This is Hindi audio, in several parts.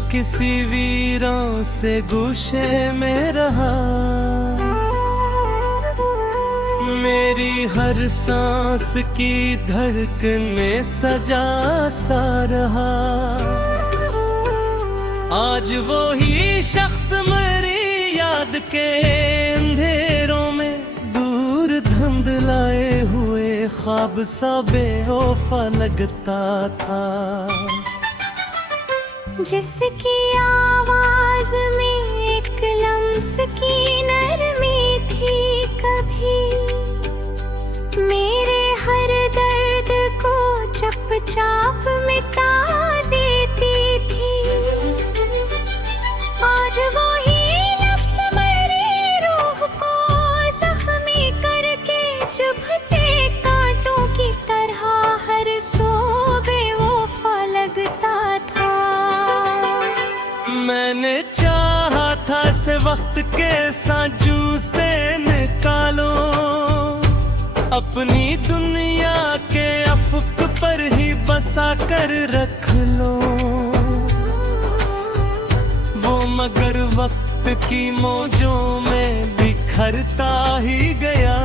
किसी वीरों से गुशे में रहा, मेरी हर सांस की धड़कन में सजा सा रहा। आज वो ही शख्स मेरी याद के अंधेरों में दूर धुंधलाए हुए ख्वाब सा बेवफा लगता था। जिसकी आवाज में एक लम्स की नरमी थी, कभी मेरे हर दर्द को चुपचाप मिटा देती थी। आज वो ही लफ्ज़ मेरी रूह को जख्मी करके चुभते कांटों की तरह हर सो बेवफा लगता था। मैंने चाहा था इसे वक्त के सांजू से निकालो, अपनी दुनिया के अफक पर ही बसा कर रख लो। वो मगर वक्त की मौजों में बिखरता ही गया,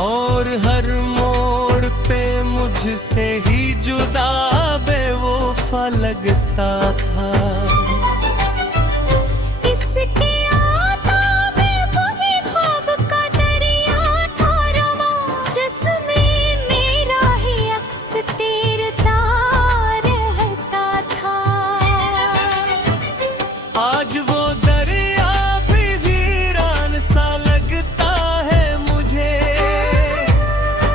और हर मोड़ पे मुझसे ही जुदा बेवफा लगता था। इसके आताब वही ख्वाब का दरिया था रवा, जिसमें मेरा ही अक्स तैरता रहता था। आज वो दरिया भी वीरान सा लगता है मुझे,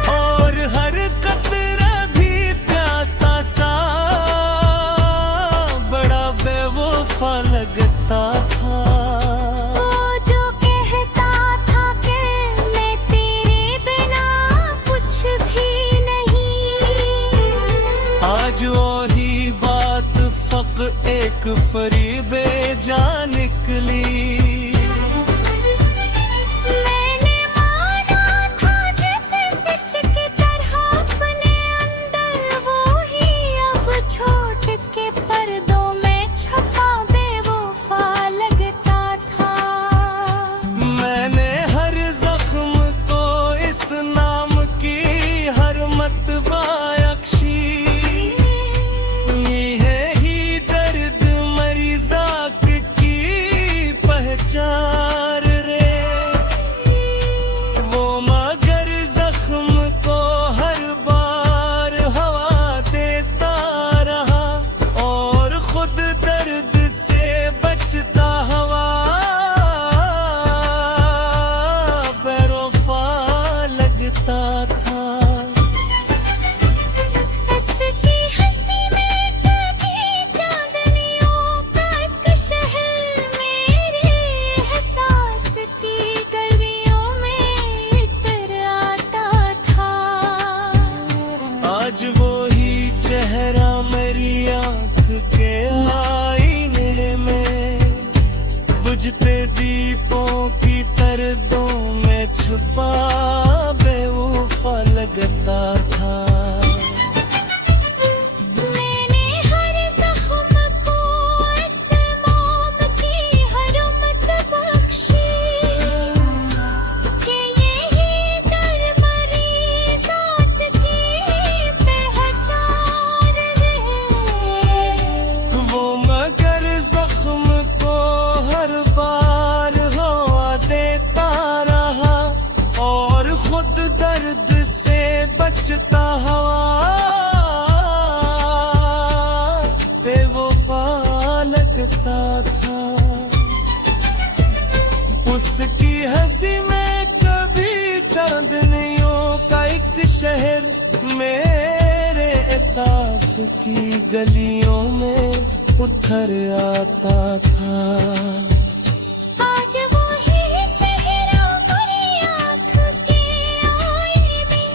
और हर कतरा भी प्यासा सा बड़ा बेवफा लगता था। वो जो कहता था कि मैं तेरे बिना कुछ भी नहीं, आज और ही बात फक एक फरीबे जा निकली। मैंने माना था जैसे सच की तरह अपने अंदर, वो ही अब छोड़ के पर्दों में छपा बेवफा लगता था। मैंने हर जख्म को इस नाम की हर मतबा बख्शी, ये है ही दर्द मरीज़ाक की पहचान रे। वो मगर जख्म को हर बार हवा देता रहा, और खुद दर्द से बचता हवा बेवफा लगता था। हंसती हंसी में कभी चांदनियों का एक शहर, मेरे एहसास की गलियों में इतर आता था। आज वो ही चेहरा मेरी आँख के आईने में बुझते दीपों की तरदों में छुपा बेवफा लगता था। मैंने हर जख्म को इस मोम की हरमत बख्शी, कि यही दर मरीज़ात की पहचान रहे। वो मगर जख्म को हर बार हवा देता रहा, और खुद दर्द से बचता हवा बेवफा लगता था। उसकी हंसी में कभी चांदनियों का एक शहर, मेरे एहसास की गलियों में उतर आता था। आज वो ही चेहरा मेरी आँख के आईने में,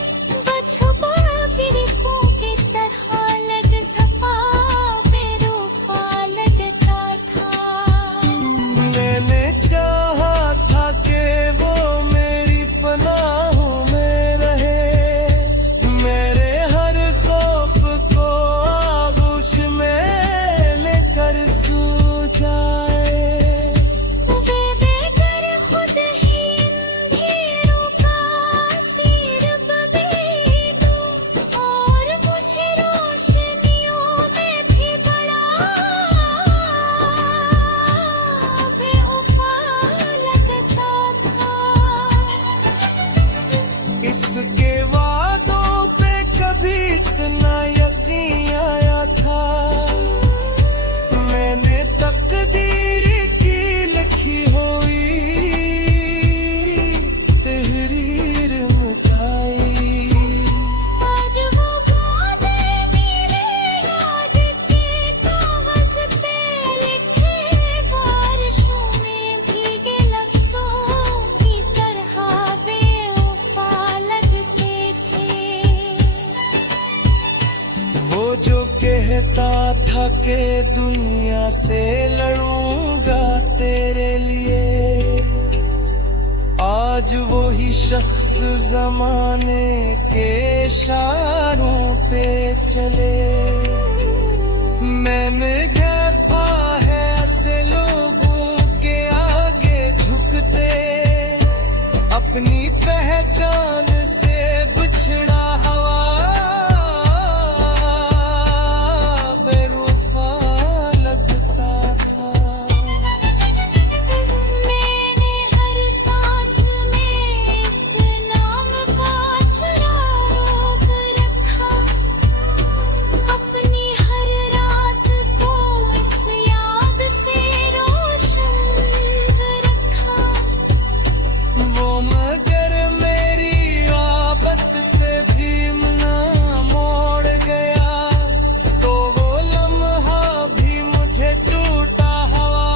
वो छुपा बिरपों की तरह लग झपा बेवफा लगता था। मैंने चाहा था कि वो मेरी पनाहों में रहे, मेरे हर खौफ को आगोश में ले के दुनिया से लड़ूंगा तेरे लिए। आज वो ही शख्स जमाने के इशारों पे चले। मैंने देखा है ऐसे लोगों के आगे झुकते, अपनी पहचान से बिछड़ा हवा बेवफा लगता था। मैंने हर सांस में इस नाम का चुरा रोक रखा, अपनी हर रात को इस याद से रोशन रखा। वो मगर मेरी आफत से भी ना मोड़ गया, तो वो लम्हा भी मुझे टूटा हवा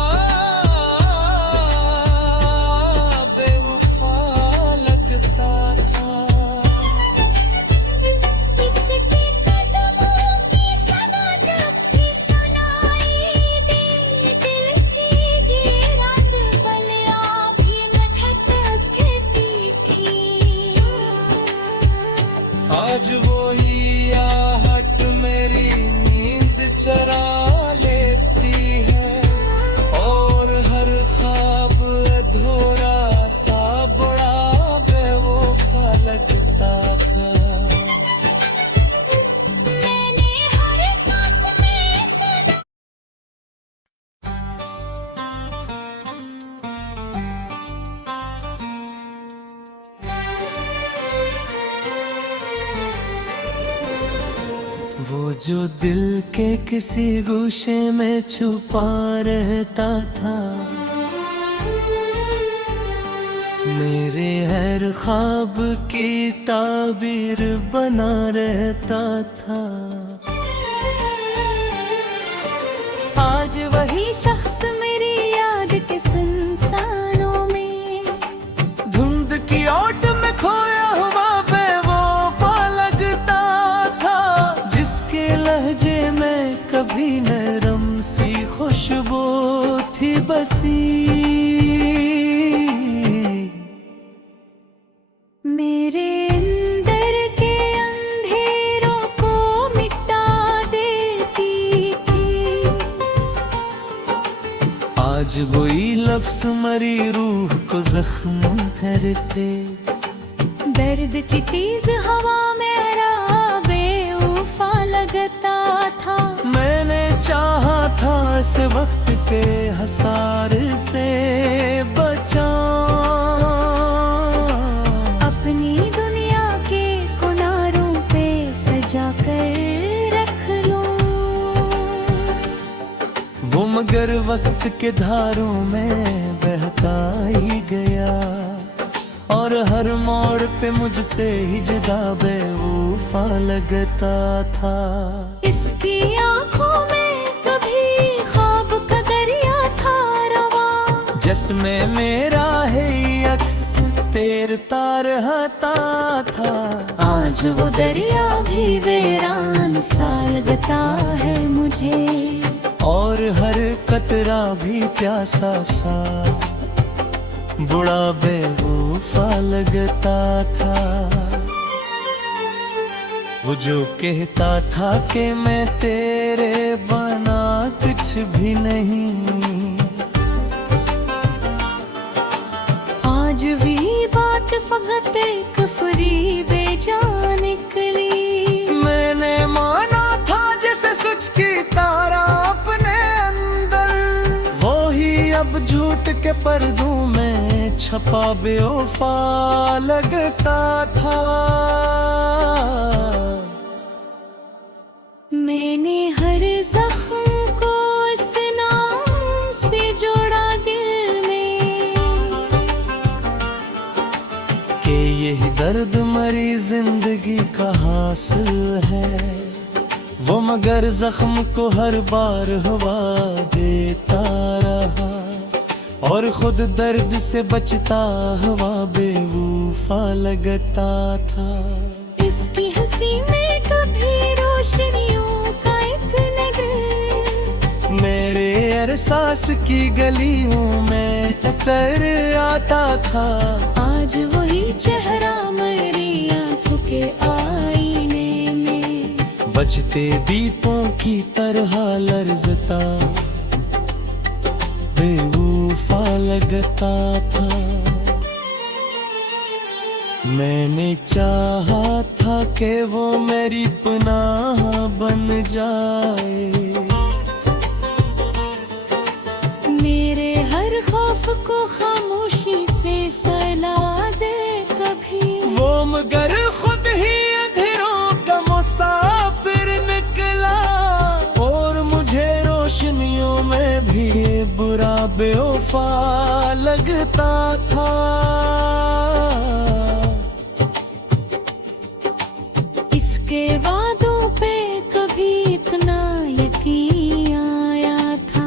बेवफा लगता था। इसके कदमों की सदा जब भी सुनाई दी, दिल की ये रात बलिया भी न खटखटी थी। आज वो ही आहट मेरी नींद चरा लेती है, और हर ख्वाब अधूरा सा बड़ा बेवफा लगता था। मैंने हर सांस में सदा वो जो दिल के किसी गोशे में छुपा रहता था, मेरे हर ख्वाब की ताबीर बना रहता था। आज वही शख्स मेरी याद के संसारों में, धुंध की ओट में खोया हुआ बेवफा लगता था, जिसके लहजे में कभी नरम सी खुशबू थी बसी। मेरे अंदर के अंधेरों को मिटा देती थी। आज वही लफ्ज़ मरी रूह को जख्म करते, दर्द की तेज हवा में बेवफा लगता था। मैंने चाहा था इस वक्त के हसार से बचा, अपनी दुनिया के किनारों पे सजा कर रख लूं। वो मगर वक्त के धारों में बहता ही गया, और हर मोड़ पे मुझसे ही जुदा बेवफा लगता था। इसकी आंखों में कभी ख्वाब का दरिया था रवा, जिसमें मेरा है अक्स तैरता रहता था। आज वो दरिया भी वीरान सा लगता है मुझे, और हर कतरा भी प्यासा सा बुढ़ा बेवफा लगता था। वो जो कहता था कि मैं तेरे बना कुछ भी नहीं, आज भी बात फकत एक फरीबे जा निकली। मैंने माना था जैसे सुच की तारा अपने अंदर, वो ही अब झूठ के पर्दों में छपा बेवफा लगता था। मैंने हर जख्म को इस नाम से जोड़ा दिल में, कि यही दर्द मरी जिंदगी का हासिल है। वो मगर जख्म को हर बार हवा देता रहा, और खुद दर्द से बचता हुआ बेवफा लगता था। इसकी हंसी में कभी रोशनियों का एक नगर, हर सांस की गलियों में तर आता था। आज वही चेहरा मेरी आंखों के आईने में बजते दीपों की तरह लर्जता बेवफा लगता था। मैंने चाहा था कि वो मेरी पनाह बन जाए, मेरे हर खौफ को खामोशी से सला दे कभी। वो मगर खुद ही अंधेरों का मुसाफिर निकला और मुझे रोशनियों में भी बुरा बेवफा लगता था। इसके वादों पे कभी इतना यकीन आया था।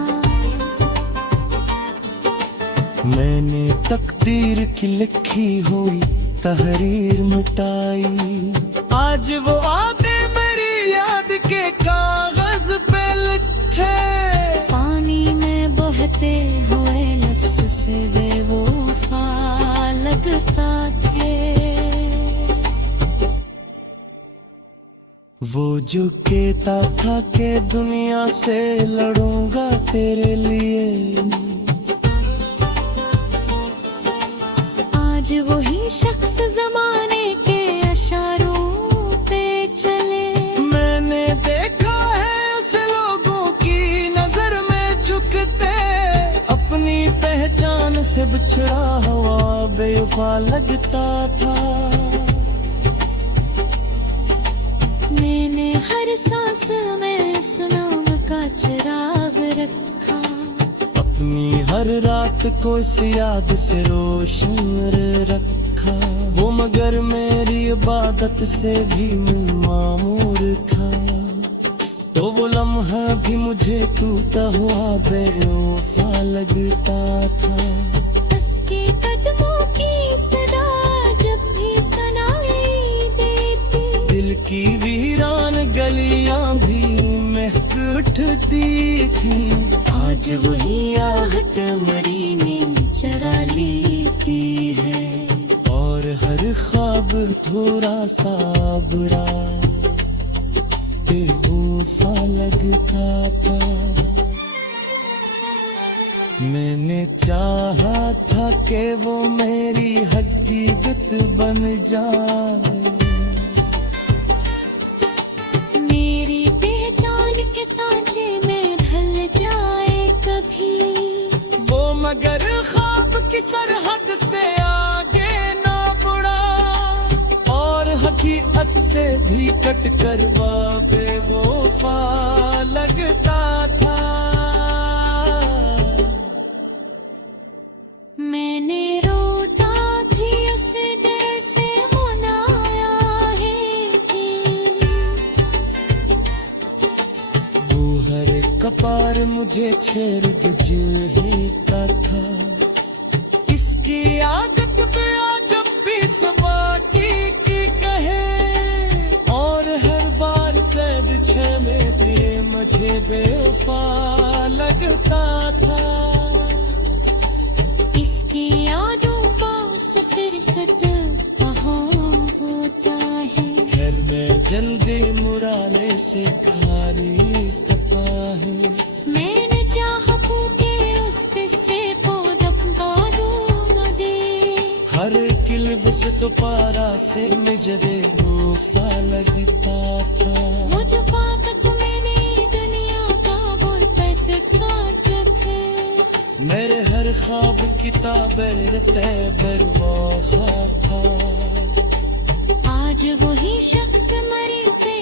मैंने तकदीर की लिखी हुई तहरीर मिटाई। आज वो आते मेरी याद के कागज पे लिखे, पानी में बहते हुए लफ्ज से बेवफा लगता थे। वो जो कहता था कि दुनिया से लड़ूंगा तेरे लिए, आज वही शख्स जमाने के इशारों पे चले। मैंने देखा है उसे लोगों की नजर में झुकते, अपनी पहचान से बिछड़ा हुआ बेवफा लगता था। मैंने हर सांस में इस नाम का चिराग रखा, अपनी हर रात को इस याद से रोशन रखा। वो मगर मेरी इबादत से भी मामूर था, तो वो लम्हा भी मुझे टूटा हुआ बेवफा लगता था। उसके कदमों की सदा जब भी सुनाई देती, दिल की वीरान गलियां भी महक उठती थी। आज वही आहट मरी नींद चरा लेती है और हर ख्वाब थोड़ा सा बुरा बेवफा लगता था। मैंने चाहा था कि वो मेरी हकीकत बन जाए, मेरी पहचान के सांचे में ढल जाए कभी। वो मगर ख्वाब की सरहद से आगे ना बढ़ा और हकीकत से भी कट कर बेवफा लगता था। मैंने रोता भी उसे जैसे मनाया है कि वो हर कपार मुझे छेड़ गुजरता था। इसकी आदत पे जब भी समाती की कहे और हर बार कैद छे में तेरे मुझे बेवफा लगता था। इसकी यादों का सफर घट कहाँ होता है। घर में जल्दी मुराने से खाली कपा है। मैंने चाहा के उस किस्से को दबका दूंगा दे, हर किल्ब से तो पारा से मुझे बेवफा लगता था। वो जो पाकत मैंने दुनिया का वो पैसे काट थे। मेरे हर ख्वाब किताबें बरवाखा था। आज वही शख्स मरी से